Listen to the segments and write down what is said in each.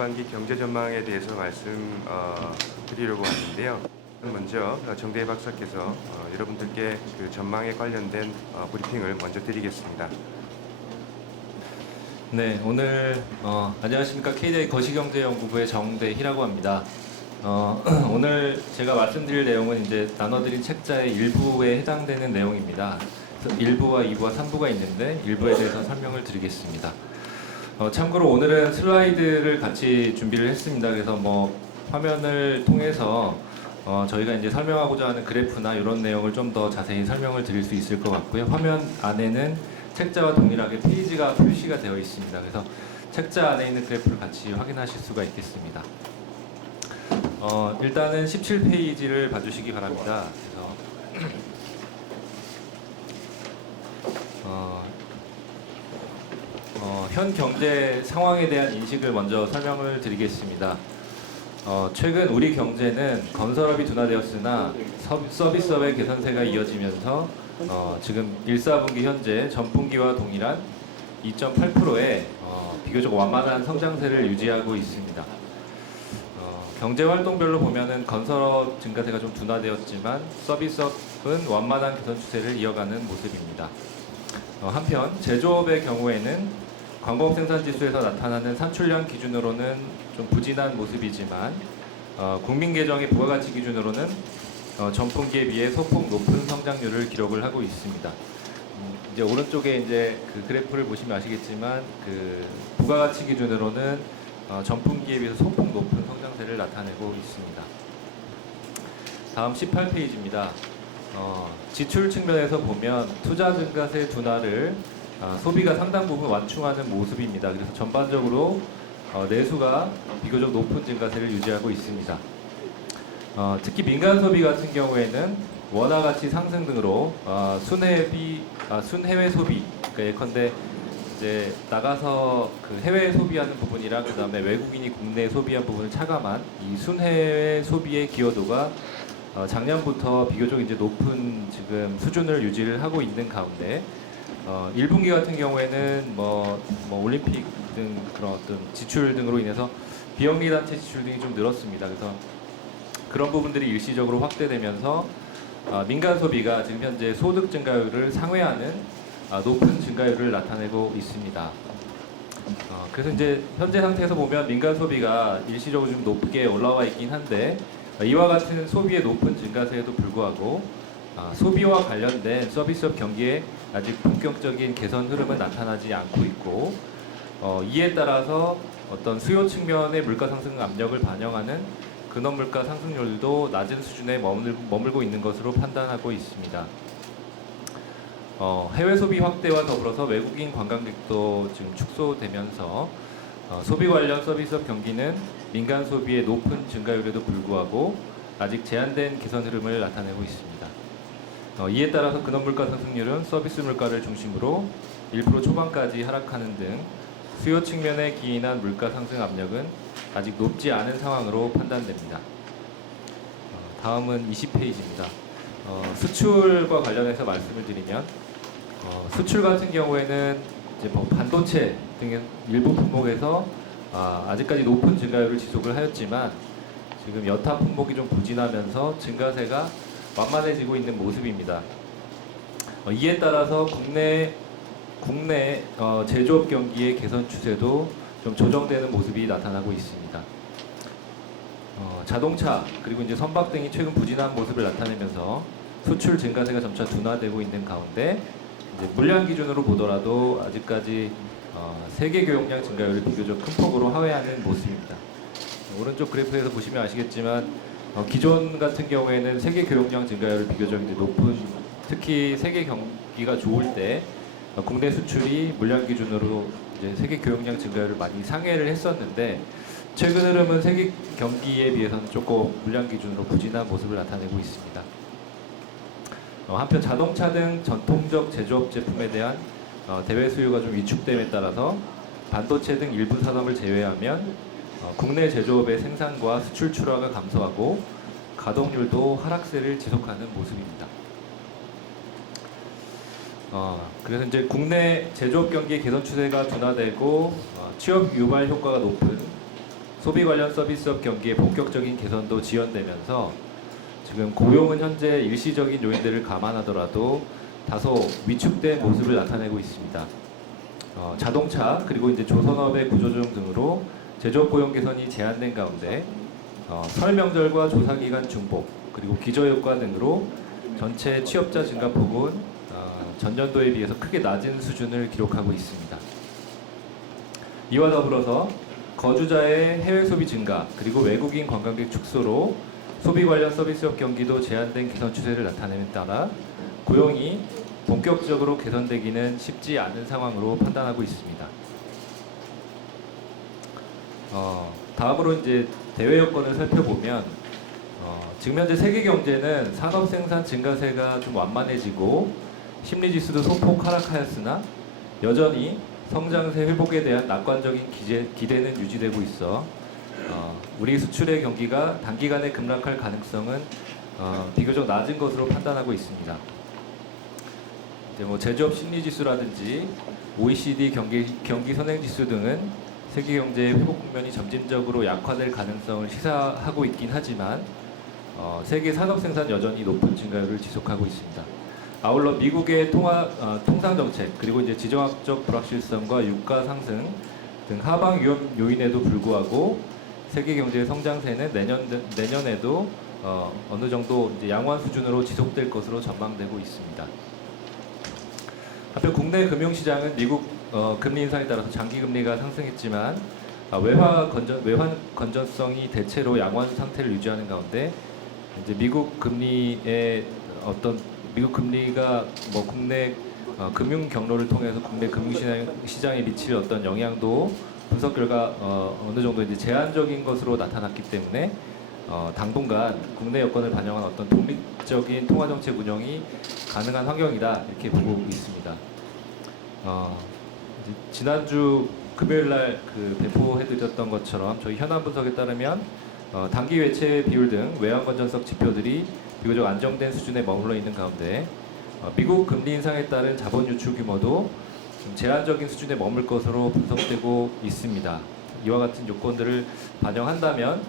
상반기 경제 전망에 대해서 드리려고 하는데요. 먼저 정대희 박사께서 여러분들께 그 전망에 관련된 브리핑을 먼저 드리겠습니다. 네, 오늘 안녕하십니까. KDI 거시경제연구부의 정대희라고 합니다. 오늘 제가 말씀드릴 내용은 이제 나눠드린 책자의 일부에 해당되는 내용입니다. 그래서 1부와 2부와 3부가 있는데 일부에 대해서 설명을 드리겠습니다. 참고로 오늘은 슬라이드를 같이 준비를 했습니다. 그래서 화면을 통해서 저희가 이제 설명하고자 하는 그래프나 이런 내용을 좀 더 자세히 설명을 드릴 수 있을 것 같고요. 화면 안에는 책자와 동일하게 페이지가 표시가 되어 있습니다. 그래서 책자 안에 있는 그래프를 같이 확인하실 수가 있겠습니다. 일단은 17페이지를 봐주시기 바랍니다. 그래서 현 경제 상황에 대한 인식을 먼저 설명을 드리겠습니다. 최근 우리 경제는 건설업이 둔화되었으나 서비스업의 개선세가 이어지면서 지금 1, 4분기 현재 전분기와 동일한 2.8%의 비교적 완만한 성장세를 유지하고 있습니다. 경제활동별로 보면은 건설업 증가세가 좀 둔화되었지만 서비스업은 완만한 개선 추세를 이어가는 모습입니다. 한편 제조업의 경우에는 광공업 생산지수에서 나타나는 산출량 기준으로는 좀 부진한 모습이지만 국민계정의 부가가치 기준으로는 전분기에 비해 소폭 높은 성장률을 기록을 하고 있습니다. 이제 오른쪽에 이제 그 그래프를 보시면 아시겠지만 그 부가가치 기준으로는 전분기에 비해서 소폭 높은 성장세를 나타내고 있습니다. 다음 18페이지입니다. 지출 측면에서 보면 투자 증가세 둔화를 소비가 상당 부분 완충하는 모습입니다. 그래서 전반적으로 내수가 비교적 높은 증가세를 유지하고 있습니다. 특히 민간 소비 같은 경우에는 원화 가치 상승 등으로 순해외 소비, 그러니까 예컨대 이제 나가서 그 해외 소비하는 부분이랑 그 다음에 외국인이 국내 소비한 부분을 차감한 이 순해외 소비의 기여도가 작년부터 비교적 이제 높은 지금 수준을 유지를 하고 있는 가운데 1분기 같은 경우에는 올림픽 등 그런 어떤 지출 등으로 인해서 비영리 단체 지출 등이 좀 늘었습니다. 그래서 그런 부분들이 일시적으로 확대되면서 민간 소비가 지금 현재 소득 증가율을 상회하는 높은 증가율을 나타내고 있습니다. 그래서 이제 현재 상태에서 보면 민간 소비가 일시적으로 좀 높게 올라와 있긴 한데 이와 같은 소비의 높은 증가세에도 불구하고 소비와 관련된 서비스업 경기에 아직 본격적인 개선 흐름은 나타나지 않고 있고 이에 따라서 어떤 수요 측면의 물가 상승 압력을 반영하는 근원 물가 상승률도 낮은 수준에 머물고 있는 것으로 판단하고 있습니다. 해외 소비 확대와 더불어서 외국인 관광객도 지금 축소되면서 소비 관련 서비스업 경기는 민간 소비의 높은 증가율에도 불구하고 아직 제한된 개선 흐름을 나타내고 있습니다. 이에 따라서 근원 물가 상승률은 서비스 물가를 중심으로 1% 초반까지 하락하는 등 수요 측면에 기인한 물가 상승 압력은 아직 높지 않은 상황으로 판단됩니다. 다음은 20페이지입니다. 수출과 관련해서 말씀을 드리면 수출 같은 경우에는 이제 반도체 등 일부 품목에서 아직까지 높은 증가율을 지속을 하였지만 지금 여타 품목이 좀 부진하면서 증가세가 완만해지고 있는 모습입니다. 이에 따라서 국내 제조업 경기의 개선 추세도 좀 조정되는 모습이 나타나고 있습니다. 자동차 그리고 이제 선박 등이 최근 부진한 모습을 나타내면서 수출 증가세가 점차 둔화되고 있는 가운데 이제 물량 기준으로 보더라도 아직까지 세계 교역량 증가율을 비교적 큰 폭으로 하회하는 모습입니다. 오른쪽 그래프에서 보시면 아시겠지만 기존 같은 경우에는 세계 교역량 증가율을 비교적 이제 높은 특히 세계 경기가 좋을 때 국내 수출이 물량 기준으로 이제 세계 교역량 증가율을 많이 상회를 했었는데 최근 흐름은 세계 경기에 비해서는 조금 물량 기준으로 부진한 모습을 나타내고 있습니다. 한편 자동차 등 전통적 제조업 제품에 대한 대외 수요가 좀 위축됨에 따라서 반도체 등 일부 산업을 제외하면 국내 제조업의 생산과 수출 출하가 감소하고 가동률도 하락세를 지속하는 모습입니다. 그래서 이제 국내 제조업 경기의 개선 추세가 둔화되고 취업 유발 효과가 높은 소비 관련 서비스업 경기의 본격적인 개선도 지연되면서 지금 고용은 현재 일시적인 요인들을 감안하더라도 다소 위축된 모습을 나타내고 있습니다. 자동차 그리고 이제 조선업의 구조조정 등으로 제조업 고용 개선이 제한된 가운데 설 명절과 조사기간 중복 그리고 기저효과 등으로 전체 취업자 증가폭은 전년도에 비해서 크게 낮은 수준을 기록하고 있습니다. 이와 더불어서 거주자의 해외 소비 증가 그리고 외국인 관광객 축소로 소비 관련 서비스업 경기도 제한된 개선 추세를 나타내는 따라 고용이 본격적으로 개선되기는 쉽지 않은 상황으로 판단하고 있습니다. 다음으로 이제 대외 여건을 살펴보면 지금 현재 세계 경제는 산업 생산 증가세가 좀 완만해지고 심리 지수도 소폭 하락하였으나 여전히 성장세 회복에 대한 낙관적인 기대는 유지되고 있어 우리 수출의 경기가 단기간에 급락할 가능성은 비교적 낮은 것으로 판단하고 있습니다. 이제 뭐 제조업 심리 지수라든지 OECD 경기 선행 지수 등은 세계 경제의 회복 국면이 점진적으로 약화될 가능성을 시사하고 있긴 하지만 세계 산업 생산 여전히 높은 증가율을 지속하고 있습니다. 아울러 미국의 통상 정책 그리고 이제 지정학적 불확실성과 유가 상승 등 하방 위험 요인에도 불구하고 세계 경제의 성장세는 내년에도 어느 정도 이제 양호한 수준으로 지속될 것으로 전망되고 있습니다. 한편 국내 금융시장은 미국 금리 인상에 따라서 장기 금리가 상승했지만 외환 건전성이 대체로 양호한 상태를 유지하는 가운데 이제 미국 금리가 뭐 국내 금융 경로를 통해서 국내 금융시장에 미칠 어떤 영향도 분석 결과 어느 정도 이제 제한적인 것으로 나타났기 때문에 당분간 국내 여건을 반영한 어떤 독립적인 통화정책 운영이 가능한 환경이다 이렇게 보고 있습니다. 지난주 금요일날 배포해드렸던 것처럼 저희 현안 분석에 따르면 단기 외채 비율 등 외환 건전성 지표들이 비교적 안정된 수준에 머물러 있는 가운데 미국 금리 인상에 따른 자본 유출 규모도 좀 제한적인 수준에 머물 것으로 분석되고 있습니다. 이와 같은 요건들을 반영한다면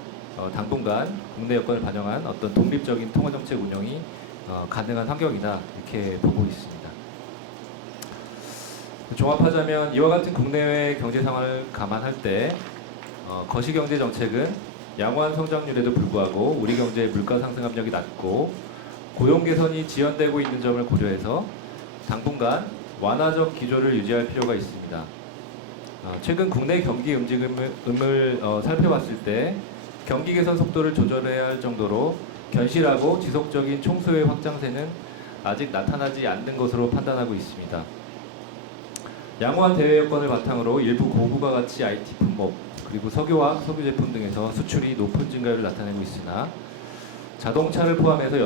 당분간 국내 여건을 반영한 어떤 독립적인 통화정책 운영이 가능한 환경이다 이렇게 보고 있습니다. 종합하자면 이와 같은 국내외 경제 상황을 감안할 때 거시경제 정책은 양호한 성장률에도 불구하고 우리 경제의 물가 상승 압력이 낮고 고용 개선이 지연되고 있는 점을 고려해서 당분간 완화적 기조를 유지할 필요가 있습니다. 최근 국내 경기 움직임을 살펴봤을 때 경기 개선 속도를 조절해야 할 정도로 견실하고 지속적인 총수의 확장세는 아직 나타나지 않는 것으로 판단하고 있습니다. 양호한 대외 여건을 바탕으로 일부 고부가 가치 IT 품목 그리고 석유화학, 석유 제품 등에서 수출이 높은 증가율을 나타내고 있으나 자동차를 포함해서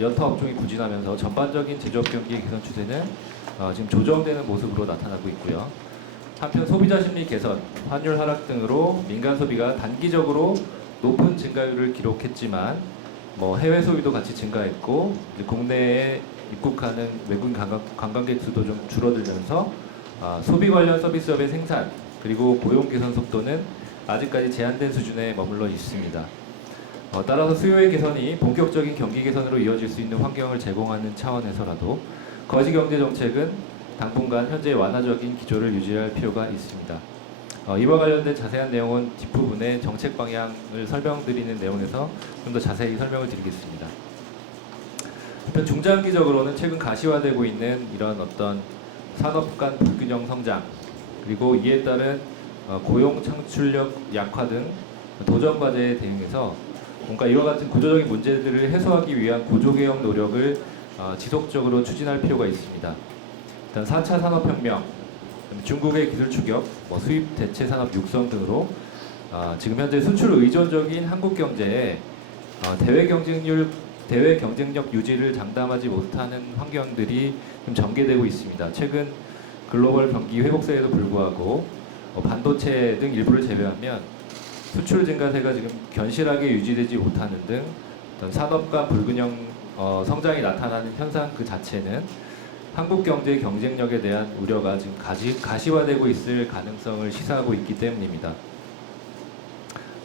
여타 업종이 부진하면서 전반적인 제조업 경기의 개선 추세는 지금 조정되는 모습으로 나타나고 있고요. 한편 소비자 심리 개선, 환율 하락 등으로 민간 소비가 단기적으로 높은 증가율을 기록했지만 해외 소비도 같이 증가했고 국내에 입국하는 외국인 관광객 수도 좀 줄어들면서 소비 관련 서비스업의 생산 그리고 고용 개선 속도는 아직까지 제한된 수준에 머물러 있습니다. 따라서 수요의 개선이 본격적인 경기 개선으로 이어질 수 있는 환경을 제공하는 차원에서라도 거시경제 정책은 당분간 현재 완화적인 기조를 유지할 필요가 있습니다. 이와 관련된 자세한 내용은 뒷부분에 정책 방향을 설명드리는 내용에서 좀 더 자세히 설명을 드리겠습니다. 한편 중장기적으로는 최근 가시화되고 있는 이런 어떤 산업 간 불균형 성장 그리고 이에 따른 고용 창출력 약화 등 도전 과제에 대응해서 뭔가 이와 같은 구조적인 문제들을 해소하기 위한 구조개혁 노력을 지속적으로 추진할 필요가 있습니다. 일단 4차 산업혁명, 중국의 기술 추격, 수입 대체 산업 육성 등으로 지금 현재 수출 의존적인 한국 경제에 대외 경쟁력 유지를 장담하지 못하는 환경들이 좀 전개되고 있습니다. 최근 글로벌 경기 회복세에도 불구하고 반도체 등 일부를 제외하면 수출 증가세가 지금 견실하게 유지되지 못하는 등 어떤 산업 간 불균형 성장이 나타나는 현상 그 자체는 한국 경제의 경쟁력에 대한 우려가 지금 가시화되고 있을 가능성을 시사하고 있기 때문입니다.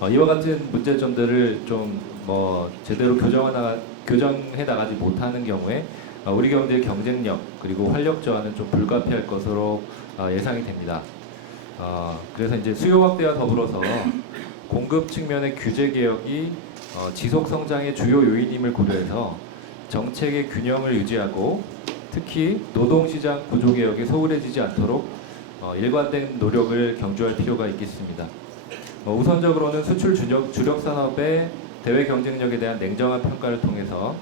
이와 같은 문제점들을 좀 뭐 제대로 교정해 나가지 못하는 경우에 우리 경제의 경쟁력 그리고 활력 저하는 좀 불가피할 것으로 예상이 됩니다. 그래서 이제 수요 확대와 더불어서 공급 측면의 규제 개혁이 지속 성장의 주요 요인임을 고려해서 정책의 균형을 유지하고 특히 노동시장 구조 개혁에 소홀해지지 않도록 일관된 노력을 경주할 필요가 있겠습니다. 우선적으로는 수출 주력 산업의 대외 경쟁력에 대한 냉정한 평가를 통해서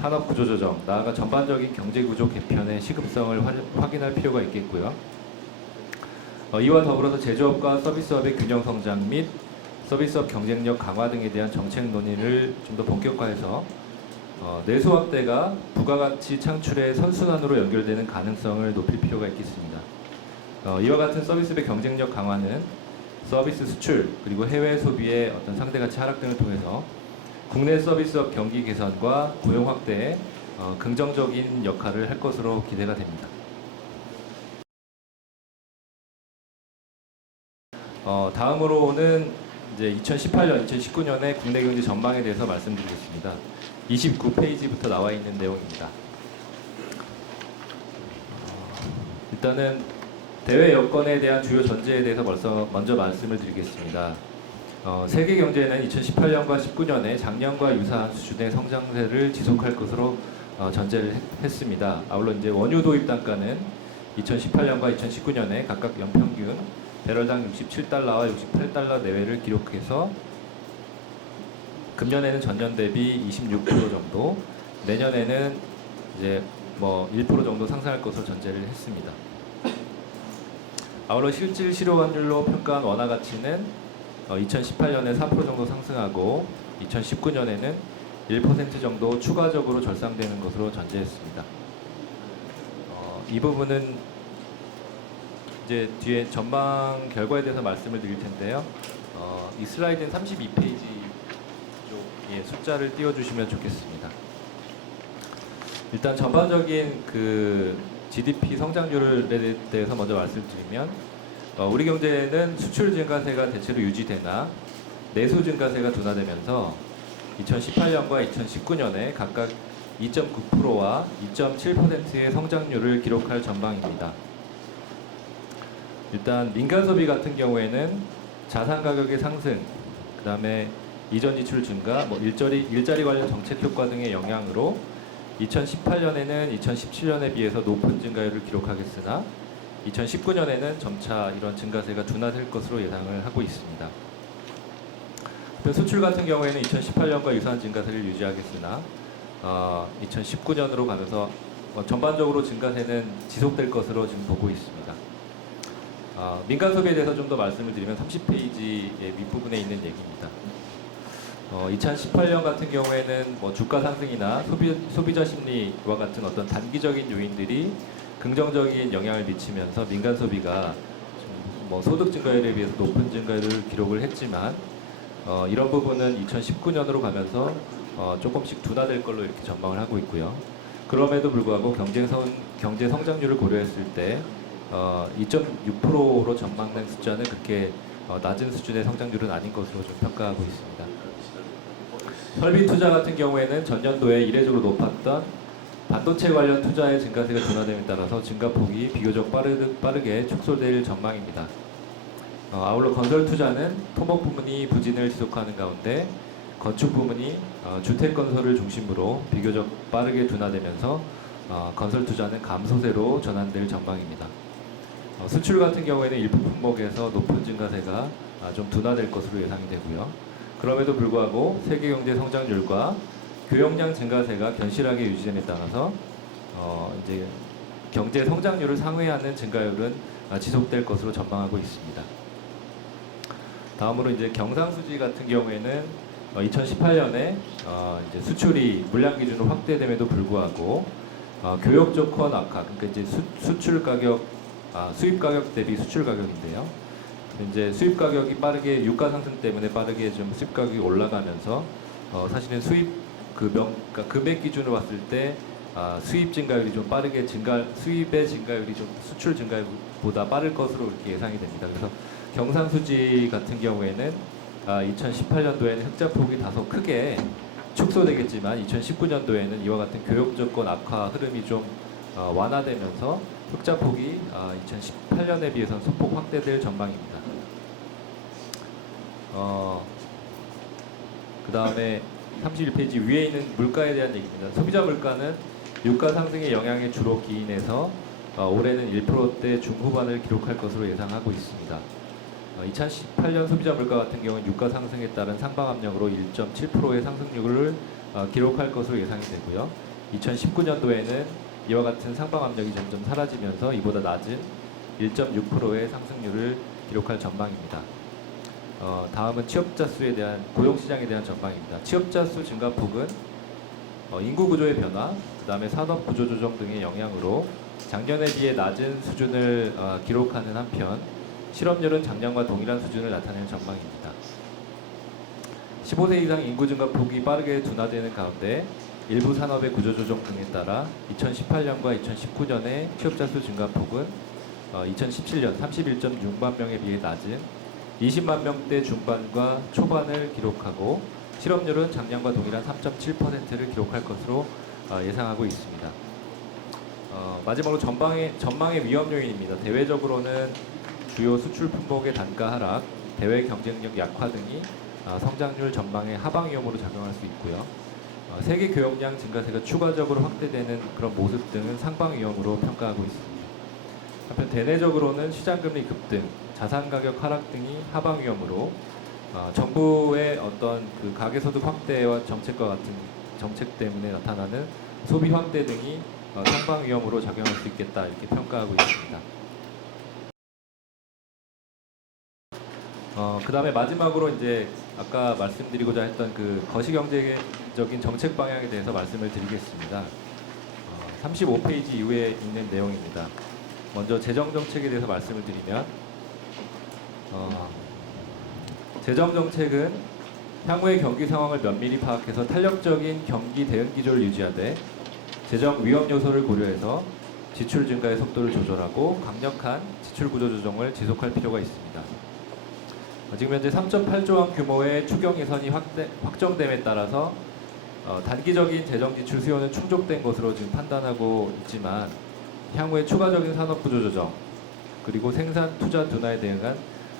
산업 구조 조정, 나아가 전반적인 경제 구조 개편의 시급성을 확인할 필요가 있겠고요. 이와 더불어서 제조업과 서비스업의 균형 성장 및 서비스업 경쟁력 강화 등에 대한 정책 논의를 좀 더 본격화해서 내수 확대가 부가가치 창출의 선순환으로 연결되는 가능성을 높일 필요가 있겠습니다. 이와 같은 서비스업의 경쟁력 강화는 서비스 수출 그리고 해외 소비의 어떤 상대가치 하락 등을 통해서 국내 서비스업 경기 개선과 고용 확대에 긍정적인 역할을 할 것으로 기대가 됩니다. 다음으로는 이제 2018년, 2019년의 국내 경제 전망에 대해서 말씀드리겠습니다. 29페이지부터 나와 있는 내용입니다. 일단은 대외 여건에 대한 주요 전제에 대해서 먼저 말씀을 드리겠습니다. 세계 경제는 2018년과 19년에 작년과 유사한 수준의 성장세를 지속할 것으로 전제를 했습니다. 아울러 이제 원유 도입 단가는 2018년과 2019년에 각각 연평균 배럴당 67달러와 68달러 내외를 기록해서 금년에는 전년 대비 26% 정도, 내년에는 이제 뭐 1% 정도 상승할 것으로 전제를 했습니다. 아울러 실질 실효 환율로 평가한 원화 가치는 2018년에 4% 정도 상승하고 2019년에는 1% 정도 추가적으로 절상되는 것으로 전제했습니다. 이 부분은 이제 뒤에 전망 결과에 대해서 말씀을 드릴 텐데요. 이 슬라이드는 32페이지 쪽에 숫자를 띄워주시면 좋겠습니다. 일단 전반적인 그 GDP 성장률에 대해서 먼저 말씀드리면 우리 경제는 수출 증가세가 대체로 유지되나 내수 증가세가 둔화되면서 2018년과 2019년에 각각 2.9%와 2.7%의 성장률을 기록할 전망입니다. 일단 민간 소비 같은 경우에는 자산 가격의 상승, 그 다음에 이전 지출 증가, 일자리 관련 정책 효과 등의 영향으로 2018년에는 2017년에 비해서 높은 증가율을 기록하겠으나 2019년에는 점차 이런 증가세가 둔화될 것으로 예상을 하고 있습니다. 수출 같은 경우에는 2018년과 유사한 증가세를 유지하겠으나 2019년으로 가면서 전반적으로 증가세는 지속될 것으로 지금 보고 있습니다. 민간 소비에 대해서 좀 더 말씀을 드리면 30페이지의 밑부분에 있는 얘기입니다. 2018년 같은 경우에는 주가 상승이나 소비자 심리와 같은 어떤 단기적인 요인들이 긍정적인 영향을 미치면서 민간 소비가 소득 증가율에 비해서 높은 증가율을 기록을 했지만 이런 부분은 2019년으로 가면서 조금씩 둔화될 걸로 이렇게 전망을 하고 있고요. 그럼에도 불구하고 경제 성장률을 고려했을 때 2.6%로 전망된 숫자는 그렇게 낮은 수준의 성장률은 아닌 것으로 좀 평가하고 있습니다. 설비 투자 같은 경우에는 전년도에 이례적으로 높았던 반도체 관련 투자의 증가세가 둔화됨에 따라서 증가폭이 비교적 빠르게 축소될 전망입니다. 아울러 건설 투자는 토목 부문이 부진을 지속하는 가운데 건축 부문이 주택 건설을 중심으로 비교적 빠르게 둔화되면서 건설 투자는 감소세로 전환될 전망입니다. 수출 같은 경우에는 일부 품목에서 높은 증가세가 좀 둔화될 것으로 예상이 되고요. 그럼에도 불구하고 세계 경제 성장률과 교역량 증가세가 견실하게 유지됨에 따라서 이제 경제 성장률을 상회하는 증가율은 지속될 것으로 전망하고 있습니다. 다음으로 이제 경상수지 같은 경우에는 2018년에 이제 수출이 물량 기준으로 확대됨에도 불구하고 교역 조건 악화, 그러니까 이제 수출 가격 수입 가격 대비 수출 가격인데요. 이제 수입 가격이 빠르게 유가 상승 때문에 빠르게 좀 수입 가격이 올라가면서 사실은 그러니까 금액 기준으로 봤을 때 수입 증가율이 좀 빠르게 수입의 증가율이 좀 수출 증가율보다 빠를 것으로 이렇게 예상이 됩니다. 그래서 경상수지 같은 경우에는 2018년도에는 흑자 폭이 다소 크게 축소되겠지만 2019년도에는 이와 같은 교육 조건 악화 흐름이 좀 완화되면서 흑자 폭이 2018년에 비해서는 소폭 확대될 전망입니다. 그 다음에 31페이지 위에 있는 물가에 대한 얘기입니다. 소비자 물가는 유가 상승의 영향에 주로 기인해서 올해는 1%대 중후반을 기록할 것으로 예상하고 있습니다. 2018년 소비자 물가 같은 경우는 유가 상승에 따른 상방 압력으로 1.7%의 상승률을 기록할 것으로 예상이 되고요. 2019년도에는 이와 같은 상방 압력이 점점 사라지면서 이보다 낮은 1.6%의 상승률을 기록할 전망입니다. 다음은 취업자 수에 대한 고용 시장에 대한 전망입니다. 취업자 수 증가폭은 인구 구조의 변화, 그 다음에 산업 구조 조정 등의 영향으로 작년에 비해 낮은 수준을 기록하는 한편 실업률은 작년과 동일한 수준을 나타내는 전망입니다. 15세 이상 인구 증가폭이 빠르게 둔화되는 가운데 일부 산업의 구조 조정 등에 따라 2018년과 2019년의 취업자 수 증가폭은 2017년 31.6만 명에 비해 낮은 20만 명대 중반과 초반을 기록하고 실업률은 작년과 동일한 3.7%를 기록할 것으로 예상하고 있습니다. 마지막으로 전망의 위험 요인입니다. 대외적으로는 주요 수출 품목의 단가 하락, 대외 경쟁력 약화 등이 성장률 전망의 하방 위험으로 작용할 수 있고요. 세계 교역량 증가세가 추가적으로 확대되는 그런 모습 등은 상방 위험으로 평가하고 있습니다. 한편 대내적으로는 시장금리 급등, 자산가격 하락 등이 하방 위험으로 정부의 어떤 그 가계소득 확대와 정책과 같은 정책 때문에 나타나는 소비 확대 등이 상방 위험으로 작용할 수 있겠다 이렇게 평가하고 있습니다. 그 다음에 마지막으로 이제 아까 말씀드리고자 했던 그 거시경제적인 정책 방향에 대해서 말씀을 드리겠습니다. 35페이지 이후에 있는 내용입니다. 먼저 재정정책에 대해서 말씀을 드리면 재정정책은 향후의 경기 상황을 면밀히 파악해서 탄력적인 경기 대응 기조를 유지하되 재정 위험 요소를 고려해서 지출 증가의 속도를 조절하고 강력한 지출 구조 조정을 지속할 필요가 있습니다. 지금 현재 3.8조 원 규모의 추경 예산이 확정됨에 따라서 단기적인 재정 지출 수요는 충족된 것으로 지금 판단하고 있지만 향후에 추가적인 산업 구조 조정 그리고 생산 투자 둔화에 대응한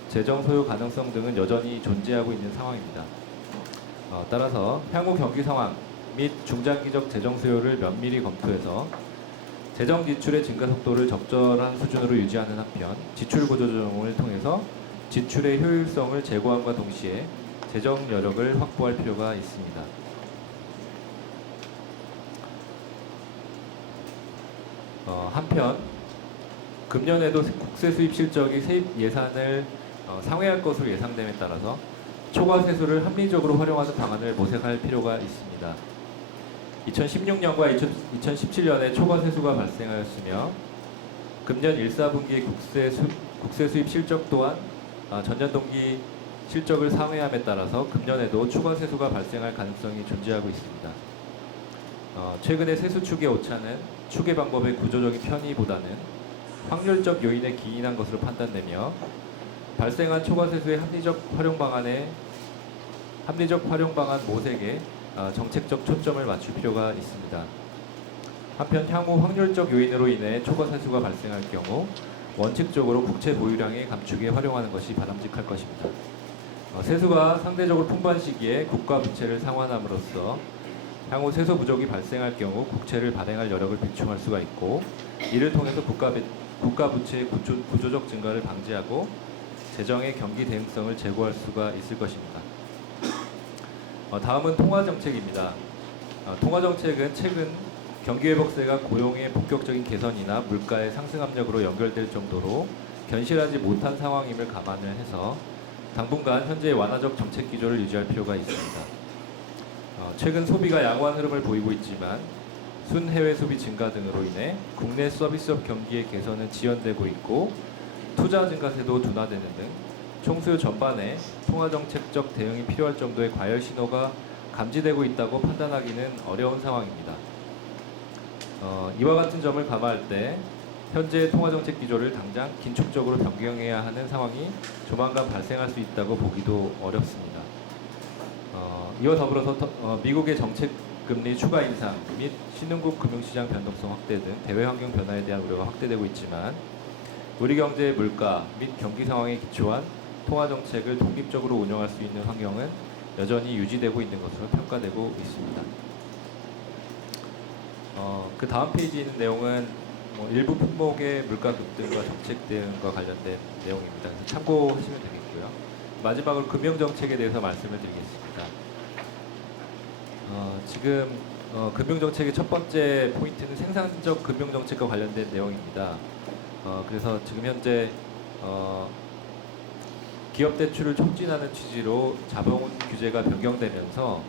재정 소요 가능성 등은 여전히 존재하고 있는 상황입니다. 따라서 향후 경기 상황 및 중장기적 재정 수요를 면밀히 검토해서 재정 지출의 증가 속도를 적절한 수준으로 유지하는 한편 지출 구조 조정을 통해서 지출의 효율성을 제고함과 동시에 재정 여력을 확보할 필요가 있습니다. 한편 금년에도 국세 수입 실적이 세입 예산을 상회할 것으로 예상됨에 따라서 초과 세수를 합리적으로 활용하는 방안을 모색할 필요가 있습니다. 2016년과 2017년에 초과 세수가 발생하였으며 금년 1, 4분기 국세 수입 실적 또한 전년 동기 실적을 상회함에 따라서 금년에도 추가 세수가 발생할 가능성이 존재하고 있습니다. 최근의 세수 추계 오차는 추계 방법의 구조적인 편의보다는 확률적 요인에 기인한 것으로 판단되며 발생한 초과 세수의 합리적 활용 방안 모색에 정책적 초점을 맞출 필요가 있습니다. 한편 향후 확률적 요인으로 인해 초과 세수가 발생할 경우 원칙적으로 국채 보유량의 감축에 활용하는 것이 바람직할 것입니다. 세수가 상대적으로 풍부한 시기에 국가 부채를 상환함으로써 향후 세수 부족이 발생할 경우 국채를 발행할 여력을 비축할 수가 있고 이를 통해서 국가 부채의 구조적 증가를 방지하고 재정의 경기 대응성을 제고할 수가 있을 것입니다. 다음은 통화정책입니다. 통화정책은 최근 경기회복세가 고용의 본격적인 개선이나 물가의 상승 압력으로 연결될 정도로 견실하지 못한 상황임을 감안을 해서 당분간 현재의 완화적 정책 기조를 유지할 필요가 있습니다. 최근 소비가 양호한 흐름을 보이고 있지만 순해외 소비 증가 등으로 인해 국내 서비스업 경기의 개선은 지연되고 있고 투자 증가세도 둔화되는 등 총수요 전반에 통화정책적 대응이 필요할 정도의 과열 신호가 감지되고 있다고 판단하기는 어려운 상황입니다. 이와 같은 점을 감안할 때 현재 통화정책 기조를 당장 긴축적으로 변경해야 하는 상황이 조만간 발생할 수 있다고 보기도 어렵습니다. 이와 더불어서 미국의 정책 금리 추가 인상 및 신흥국 금융시장 변동성 확대 등 대외 환경 변화에 대한 우려가 확대되고 있지만 우리 경제의 물가 및 경기 상황에 기초한 통화 정책을 독립적으로 운영할 수 있는 환경은 여전히 유지되고 있는 것으로 평가되고 있습니다. 그 다음 페이지에 있는 내용은 일부 품목의 물가 급등과 정책 대응과 관련된 내용입니다. 그래서 참고하시면 되겠고요. 마지막으로 금융 정책에 대해서 말씀을 드리겠습니다. 지금 금융 정책의 첫 번째 포인트는 생산적 금융 정책과 관련된 내용입니다. 그래서 지금 현재 기업 대출을 촉진하는 취지로 자본 규제가 변경되면서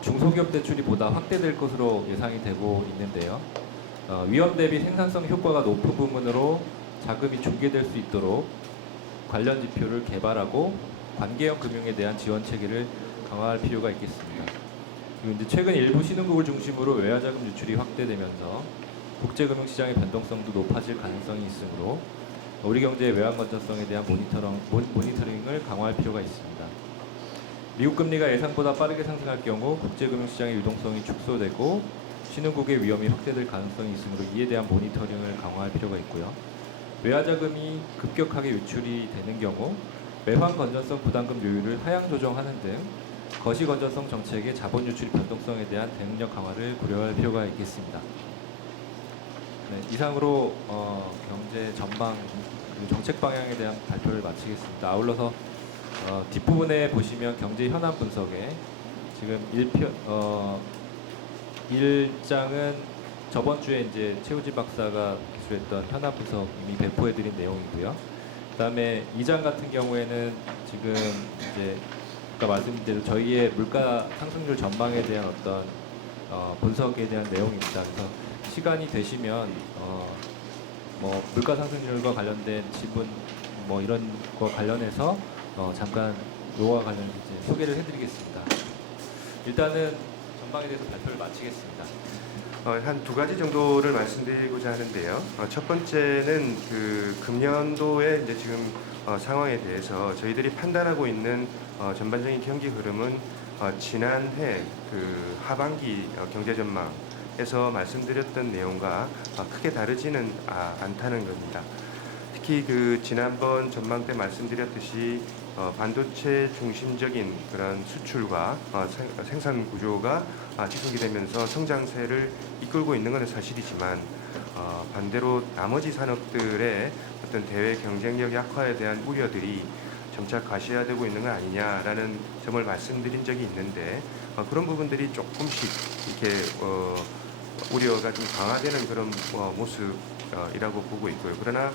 중소기업 대출이 보다 확대될 것으로 예상이 되고 있는데요. 위험 대비 생산성 효과가 높은 부분으로 자금이 중개될 수 있도록 관련 지표를 개발하고 관계형 금융에 대한 지원 체계를 강화할 필요가 있겠습니다. 그리고 이제 최근 일부 신흥국을 중심으로 외화자금 유출이 확대되면서 국제금융시장의 변동성도 높아질 가능성이 있으므로 우리 경제의 외환 건전성에 대한 모니터링을 강화할 필요가 있습니다. 미국 금리가 예상보다 빠르게 상승할 경우 국제금융시장의 유동성이 축소되고 신흥국의 위험이 확대될 가능성이 있으므로 이에 대한 모니터링을 강화할 필요가 있고요. 외화자금이 급격하게 유출이 되는 경우 외환 건전성 부담금 요율을 하향 조정하는 등 거시 건전성 정책의 자본 유출 변동성에 대한 대응력 강화를 고려할 필요가 있겠습니다. 네, 이상으로 경제 전망 그리고 정책 방향에 대한 발표를 마치겠습니다. 아울러서 뒷부분에 보시면 경제 현안 분석에 지금 1장은 저번 주에 이제 최우진 박사가 기술했던 현안 분석 이미 배포해드린 내용이고요. 그다음에 2장 같은 경우에는 지금 이제 아까 말씀드린 대로 저희의 물가 상승률 전망에 대한 어떤 분석에 대한 내용입니다. 그래서 시간이 되시면 뭐 물가 상승률과 관련된 지분 뭐 이런 거 관련해서 잠깐 요와 관련해서 이제 소개를 해드리겠습니다. 일단은 전망에 대해서 발표를 마치겠습니다. 한 두 가지 정도를 말씀드리고자 하는데요. 첫 번째는 그 금년도의 이제 지금 상황에 대해서 저희들이 판단하고 있는 전반적인 경기 흐름은 지난해 그 하반기 경제 전망에서 말씀드렸던 내용과 크게 다르지는 않다는 겁니다. 특히 그 지난번 전망 때 말씀드렸듯이 반도체 중심적인 그런 수출과 생산 구조가 지속이 되면서 성장세를 이끌고 있는 것은 사실이지만 반대로 나머지 산업들의 어떤 대외 경쟁력 약화에 대한 우려들이 점차 가시화되고 있는 건 아니냐라는 점을 말씀드린 적이 있는데 그런 부분들이 조금씩 이렇게 우려가 좀 강화되는 그런 모습이라고 보고 있고요. 그러나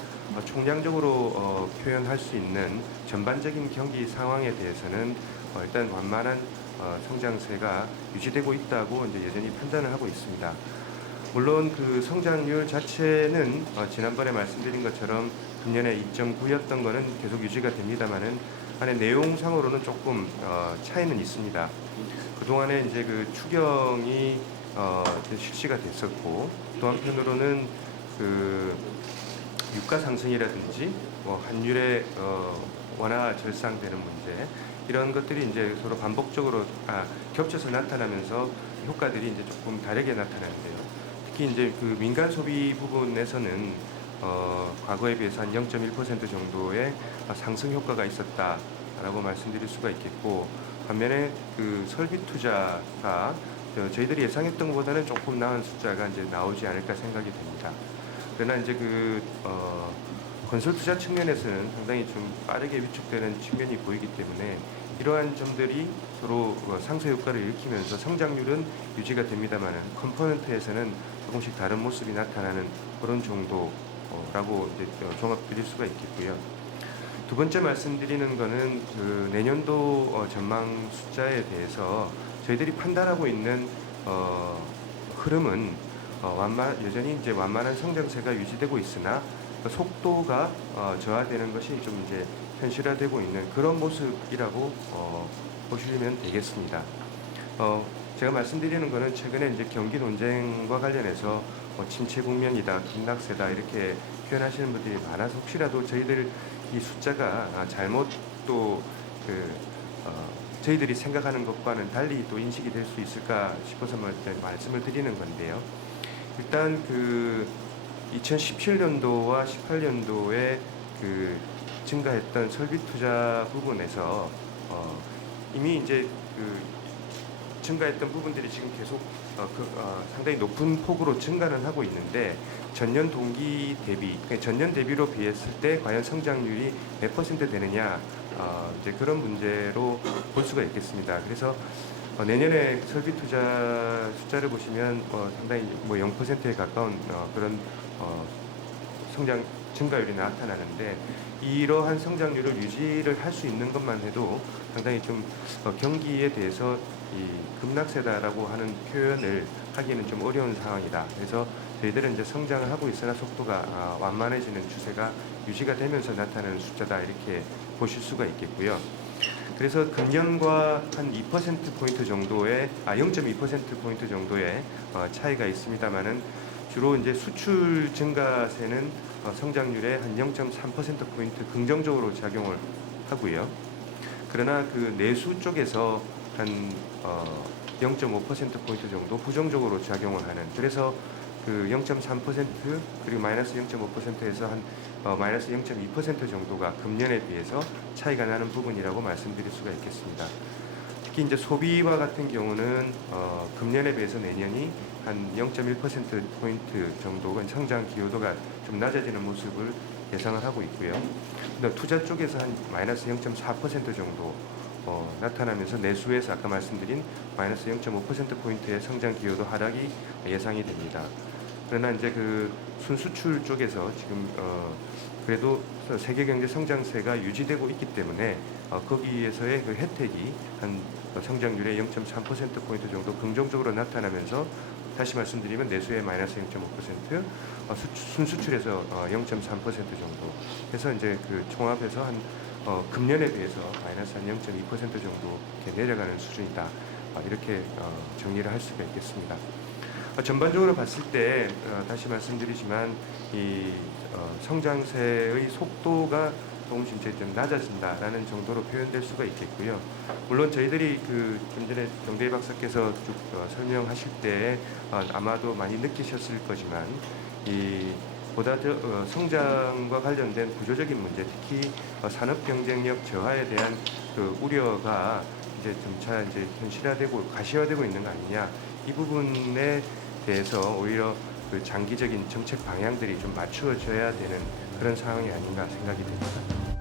총량적으로 표현할 수 있는 전반적인 경기 상황에 대해서는 일단 완만한 성장세가 유지되고 있다고 이제 여전히 판단을 하고 있습니다. 물론 그 성장률 자체는 지난번에 말씀드린 것처럼 금년에 2.9였던 거는 계속 유지가 됩니다만은 안에 내용상으로는 조금 차이는 있습니다. 그동안에 이제 그 추경이 실시가 됐었고 또 한편으로는 그 유가 상승이라든지 환율의 원화 절상되는 문제 이런 것들이 이제 서로 반복적으로 겹쳐서 나타나면서 효과들이 이제 조금 다르게 나타나는데요. 특히 이제 그 민간 소비 부분에서는 과거에 비해서 한 0.1% 정도의 상승 효과가 있었다라고 말씀드릴 수가 있겠고 반면에 그 설비 투자가 저희들이 예상했던 것보다는 조금 나은 숫자가 이제 나오지 않을까 생각이 됩니다. 그러나 이제 그 건설 투자 측면에서는 상당히 좀 빠르게 위축되는 측면이 보이기 때문에 이러한 점들이 서로 상쇄 효과를 일으키면서 성장률은 유지가 됩니다만은 컴포넌트에서는 조금씩 다른 모습이 나타나는 그런 정도라고 이제 종합드릴 수가 있겠고요. 두 번째 말씀드리는 거는 그 내년도 전망 숫자에 대해서 저희들이 판단하고 있는 흐름은 여전히 이제 완만한 성장세가 유지되고 있으나 그 속도가 저하되는 것이 좀 이제 현실화되고 있는 그런 모습이라고 보시면 되겠습니다. 제가 말씀드리는 거는 최근에 이제 경기 논쟁과 관련해서 침체 국면이다, 급락세다 이렇게 표현하시는 분들이 많아서 혹시라도 저희들 이 숫자가 잘못 또 저희들이 생각하는 것과는 달리 또 인식이 될 수 있을까 싶어서 말씀을 드리는 건데요. 일단 2017년도와 18년도에 증가했던 설비 투자 부분에서 이미 이제 증가했던 부분들이 지금 계속 상당히 높은 폭으로 증가는 하고 있는데 전년 동기 대비, 그러니까 전년 대비로 비했을 때 과연 성장률이 몇 퍼센트 되느냐 이제 그런 문제로 볼 수가 있겠습니다. 그래서 내년에 설비 투자 숫자를 보시면 상당히 0%에 가까운 그런 성장 증가율이 나타나는데 이러한 성장률을 유지를 할 수 있는 것만 해도 상당히 좀 경기에 대해서 이 급락세다라고 하는 표현을 하기는 좀 어려운 상황이다. 그래서 저희들은 이제 성장을 하고 있으나 속도가 완만해지는 추세가 유지가 되면서 나타나는 숫자다 이렇게 보실 수가 있겠고요. 그래서 금년과 한 2%포인트 정도의 0.2%포인트 정도의 차이가 있습니다만은 주로 이제 수출 증가세는 성장률의 한 0.3%포인트 긍정적으로 작용을 하고요. 그러나 내수 쪽에서 한 0.5%포인트 정도 부정적으로 작용을 하는, 그래서 0.3% 그리고 마이너스 0.5%에서 한 마이너스 0.2% 정도가 금년에 비해서 차이가 나는 부분이라고 말씀드릴 수가 있겠습니다. 특히 이제 소비와 같은 경우는 금년에 비해서 내년이 한 0.1%포인트 정도가 성장 기여도가 좀 낮아지는 모습을 예상을 하고 있고요. 투자 쪽에서 한 마이너스 0.4% 정도 나타나면서 내수에서 아까 말씀드린 마이너스 0.5%포인트의 성장 기여도 하락이 예상이 됩니다. 그러나 이제 순수출 쪽에서 지금 그래도 세계 경제 성장세가 유지되고 있기 때문에 거기에서의 혜택이 한 성장률의 0.3%포인트 정도 긍정적으로 나타나면서 다시 말씀드리면 내수의 마이너스 0.5%, 순수출에서 0.3% 정도 해서 이제 총합해서 한 금년에 비해서 마이너스 한 0.2% 정도 이렇게 내려가는 수준이다. 이렇게 정리를 할 수가 있겠습니다. 전반적으로 봤을 때 다시 말씀드리지만 이 성장세의 속도가 조금씩 이제 좀 낮아진다라는 정도로 표현될 수가 있겠고요. 물론 저희들이 좀 전에 정대희 박사께서 쭉 설명하실 때 아마도 많이 느끼셨을 거지만 보다 더 성장과 관련된 구조적인 문제, 특히 산업 경쟁력 저하에 대한 우려가 이제 점차 이제 현실화되고 가시화되고 있는 거 아니냐, 이 부분에 대해서 오히려 장기적인 정책 방향들이 좀 맞추어져야 되는 그런 상황이 아닌가 생각이 됩니다.